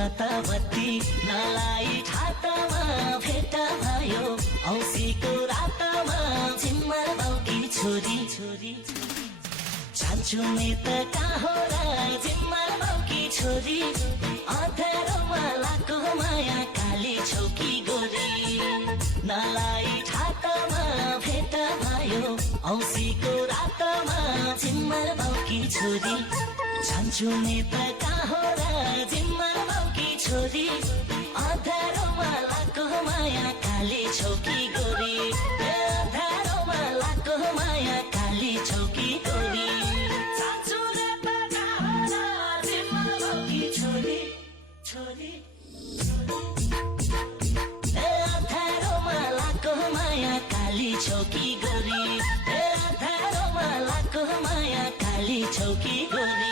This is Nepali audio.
बत्ती नलाई ठाटामा भेट भयो औँसीको रातमा झिम्मा बाउकी छोरी जान्छु नि त कहाँ र झिम्मा बाउकी छोरी अँध्यारोमा लाको माया काली छौकी गोरी नलाई ठाटामा भेट भयो औँसीको रातमा झिम्मा बाउकी छोरी जान्छु नि त कहाँ र झिम्मा बाउकी छोरी अँध्यारोमा लाको माया काली छौकी गोरी अँध्यारोमा लाको माया काली छौकी गोरी जान्छु नि त कहाँ र झिम्मा बाउकी छोरी अँध्यारोमा लाको माया काली छौकी गोरी अँध्यारोमा लाको माया काली छौकी गोरी